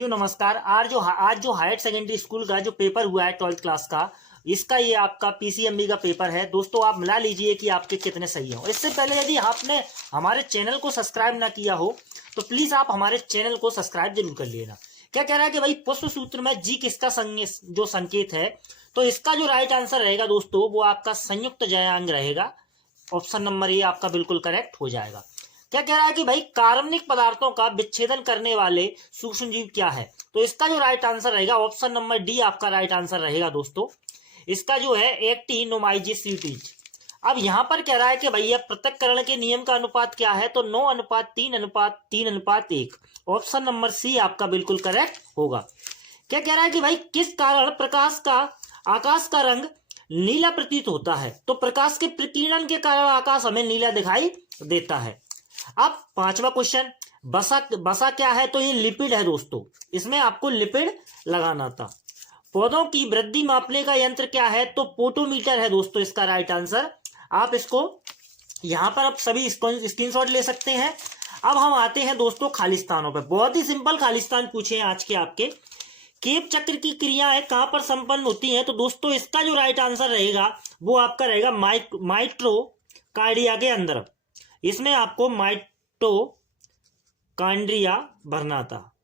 नमस्कार। आज जो हायर सेकेंडरी स्कूल का जो पेपर हुआ है 12th क्लास का, इसका ये आपका पीसीएमबी का पेपर है दोस्तों। आप मिला लीजिए कि आपके कितने सही हो। इससे पहले यदि आपने हमारे चैनल को सब्सक्राइब ना किया हो तो प्लीज आप हमारे चैनल को सब्सक्राइब जरूर कर लेना। क्या कह रहा है कि भाई पुष्प सूत्र में जी किसका जो संकेत है, तो इसका जो राइट आंसर रहेगा दोस्तों वो आपका संयुक्त जयांग रहेगा। ऑप्शन नंबर ए आपका बिल्कुल करेक्ट हो जाएगा। क्या कह रहा है कि भाई कार्बनिक पदार्थों का विच्छेदन करने वाले सूक्ष्म जीव क्या है, तो इसका जो राइट आंसर रहेगा ऑप्शन नंबर डी आपका राइट आंसर रहेगा दोस्तों। इसका जो है एक्टिनोमाइसीटीज। अब यहां पर कह रहा है कि भैया पृथक्करण के नियम का अनुपात क्या है, तो 9:3:3:1। ऑप्शन नंबर सी आपका बिल्कुल करेक्ट होगा। क्या कह रहा है कि भाई किस कारण आकाश का रंग नीला प्रतीत होता है, तो प्रकाश के प्रकीर्णन के कारण आकाश हमें नीला दिखाई देता है। अब पांचवा क्वेश्चन, बसा क्या है, तो ये लिपिड है दोस्तों। इसमें आपको लिपिड लगाना था। पौधों की वृद्धि मापने का यंत्र क्या है, तो पोटोमीटर है दोस्तों इसका राइट आंसर। आप इसको यहां पर आप सभी स्क्रीनशॉट ले सकते हैं। अब हम आते हैं दोस्तों खालिस्तानों पर। बहुत ही सिंपल खालिस्तान पूछे हैं आज के आपके। केप चक्र की क्रियाएं कहां पर संपन्न होती हैं, तो दोस्तों इसका जो राइट आंसर रहेगा वो आपका रहेगा माइटोकांड्रिया के अंदर। इसमें आपको माइटोकांड्रिया भरना था।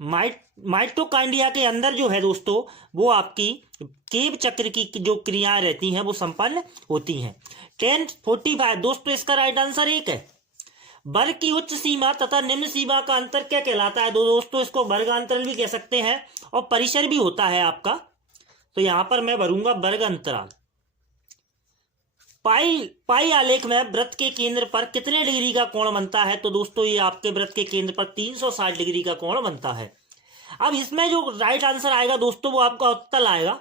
माइटोकांड्रिया के अंदर जो है दोस्तों वो आपकी केप चक्र की जो क्रियाएं रहती हैं वो संपन्न होती हैं। 10:45 दोस्तों इसका राइट आंसर एक है। वर्ग की उच्च सीमा तथा निम्न सीमा का अंतर क्या कहलाता है, दोस्तों इसको वर्गांतराल भी कह सकते हैं और परिसर भी होता है आपका। तो यहां पर मैं भरूंगा वर्ग अंतराल। पाई आलेख में वृत्त के केंद्र पर कितने डिग्री का कोण बनता है, तो दोस्तों ये आपके वृत्त के केंद्र पर 360 डिग्री का कोण बनता है। अब इसमें जो राइट आंसर आएगा दोस्तों वो आपका उत्तल आएगा।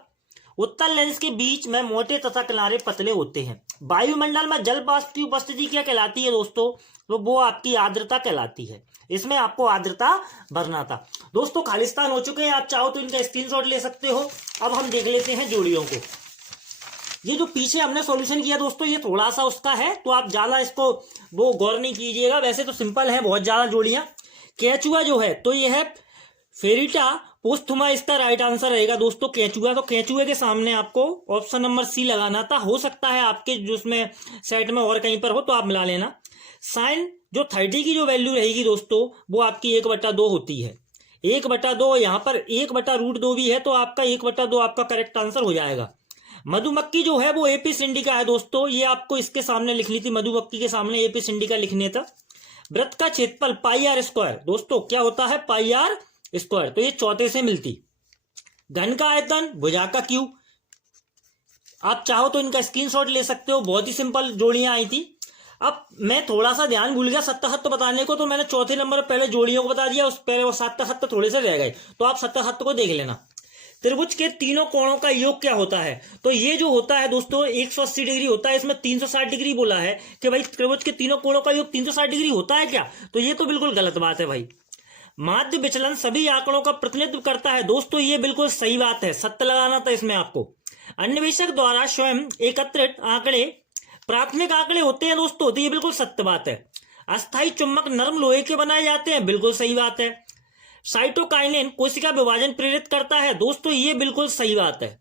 उत्तल लेंस के बीच में मोटे तथा किनारे पतले होते हैं। वायुमंडल में जल वाष्प की उपस्थिति क्या कहलाती है दोस्तों, तो वो आपकी आर्द्रता कहलाती है। इसमें आपको आर्द्रता भरना था। दोस्तों खालिस्तान हो चुके हैं, आप चाहो तो इनका स्क्रीनशॉट ले सकते हो। अब हम देख लेते हैं जोड़ियों को। ये जो पीछे हमने सॉल्यूशन किया दोस्तों ये थोड़ा सा उसका है, तो आप ज्यादा इसको वो गौर नहीं कीजिएगा। वैसे तो सिंपल है, बहुत ज्यादा जोड़ियां। केचुआ जो है तो ये है फेरिटा पोस्थुमा, इसका राइट आंसर रहेगा दोस्तों केचुआ। तो केचुए के सामने आपको ऑप्शन नंबर सी लगाना था। हो सकता है आपके जो उसमें सेट में और कहीं पर हो तो आप मिला लेना। साइन जो 30 की जो वैल्यू रहेगी दोस्तों वो आपकी 1/2 होती है। 1/2 यहाँ पर 1/√2 भी है, तो आपका 1/2 आपका करेक्ट आंसर हो जाएगा। मधुमक्खी जो है वो एपिस इंडिका है दोस्तों। ये आपको इसके सामने लिखनी थी, मधुमक्खी के सामने एपिस इंडिका लिखने था। वृत्त का क्षेत्रफल πr² दोस्तों क्या होता है, πr²। तो ये चौथे से मिलती। घन का आयतन, भुजा का क्यू। आप चाहो तो इनका स्क्रीनशॉट ले सकते हो, बहुत ही सिंपल जोड़ियां आई थी। अब मैं थोड़ा सा ध्यान भूल गया सत्ताहत्तर बताने को, तो मैंने चौथे नंबर पहले जोड़ियों को बता दिया, उस पहले वो सत्ताहत्तर थोड़े से रह गए, तो आप सत्ताहत्तर को देख लेना। त्रिभुज के तीनों कोणों का योग क्या होता है, तो ये जो होता है दोस्तों 180 डिग्री होता है। इसमें 360 डिग्री बोला है कि भाई त्रिभुज के तीनों कोणों का योग 360 डिग्री होता है क्या, तो ये तो बिल्कुल गलत बात है भाई। माध्य विचलन सभी आंकड़ों का प्रतिनिधित्व करता है दोस्तों, ये बिल्कुल सही बात है, सत्य लगाना था इसमें आपको। अन्वेषक द्वारा स्वयं एकत्रित आंकड़े प्राथमिक आंकड़े होते हैं दोस्तों, तो ये बिल्कुल सत्य बात है। अस्थायी चुंबक नरम लोहे के बनाए जाते हैं, बिल्कुल सही बात है। साइटोकाइनेन कोशिका विभाजन प्रेरित करता है दोस्तों, ये बिल्कुल सही बात है।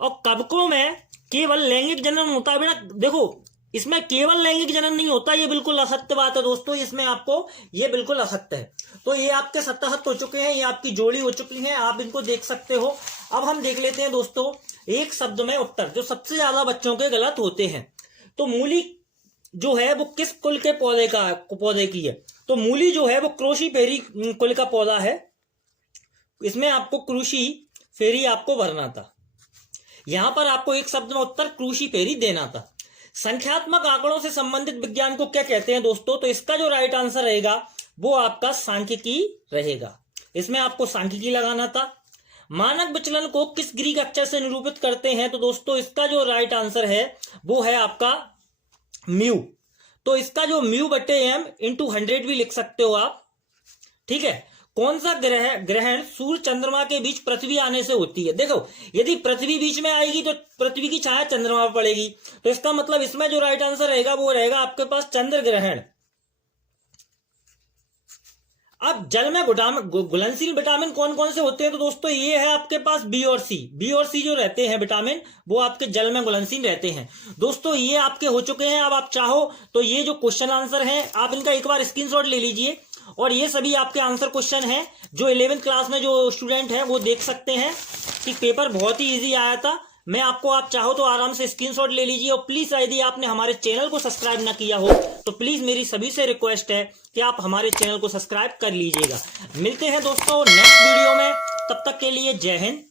और कवकों में केवल लैंगिक जनन होता है बेटा, देखो इसमें केवल लैंगिक जनन नहीं होता, ये बिल्कुल असत्य बात है दोस्तों। इसमें आपको ये बिल्कुल असत्य है। तो ये आपके 77 हो चुके हैं, ये आपकी जोड़ी हो चुकी है, आप इनको देख सकते हो। अब हम देख लेते हैं दोस्तों एक शब्द में उत्तर, जो सबसे ज्यादा बच्चों के गलत होते हैं। तो मूली जो है वो किस कुल के पौधे की है, तो मूली जो है वो क्रोसीफेरी कुल का पौधा है। इसमें आपको क्रूसीफेरी आपको भरना था। यहां पर आपको एक शब्द में उत्तर क्रूसीफेरी देना था। संख्यात्मक आंकड़ों से संबंधित विज्ञान को क्या कहते हैं दोस्तों, तो इसका जो राइट आंसर रहेगा वो आपका सांख्यिकी रहेगा। इसमें आपको सांख्यिकी लगाना था। मानक विचलन को किस ग्रीक अक्षर से निरूपित करते हैं, तो दोस्तों इसका जो राइट आंसर है वो है आपका म्यू। तो इसका जो μ/m × 100 भी लिख सकते हो आप, ठीक है। कौन सा ग्रहण सूर्य चंद्रमा के बीच पृथ्वी आने से होती है, देखो यदि पृथ्वी बीच में आएगी तो पृथ्वी की छाया चंद्रमा पर पड़ेगी, तो इसका मतलब इसमें जो राइट आंसर रहेगा वो रहेगा आपके पास चंद्र ग्रहण। अब जल में घुलनशील विटामिन कौन कौन से होते हैं, तो दोस्तों ये है आपके पास बी और सी जो रहते हैं विटामिन, वो आपके जल में घुलनशील रहते हैं। दोस्तों ये आपके हो चुके हैं। अब आप चाहो तो ये जो क्वेश्चन आंसर है आप इनका एक बार स्क्रीनशॉट ले लीजिए, और ये सभी आपके आंसर क्वेश्चन हैं जो 11th क्लास में जो स्टूडेंट हैं वो देख सकते हैं कि पेपर बहुत ही इजी आया था। मैं आपको, आप चाहो तो आराम से स्क्रीनशॉट ले लीजिए, और प्लीज यदि आपने हमारे चैनल को सब्सक्राइब ना किया हो तो प्लीज मेरी सभी से रिक्वेस्ट है कि आप हमारे चैनल को सब्सक्राइब कर लीजिएगा। मिलते हैं दोस्तों नेक्स्ट वीडियो में, तब तक के लिए जय हिंद।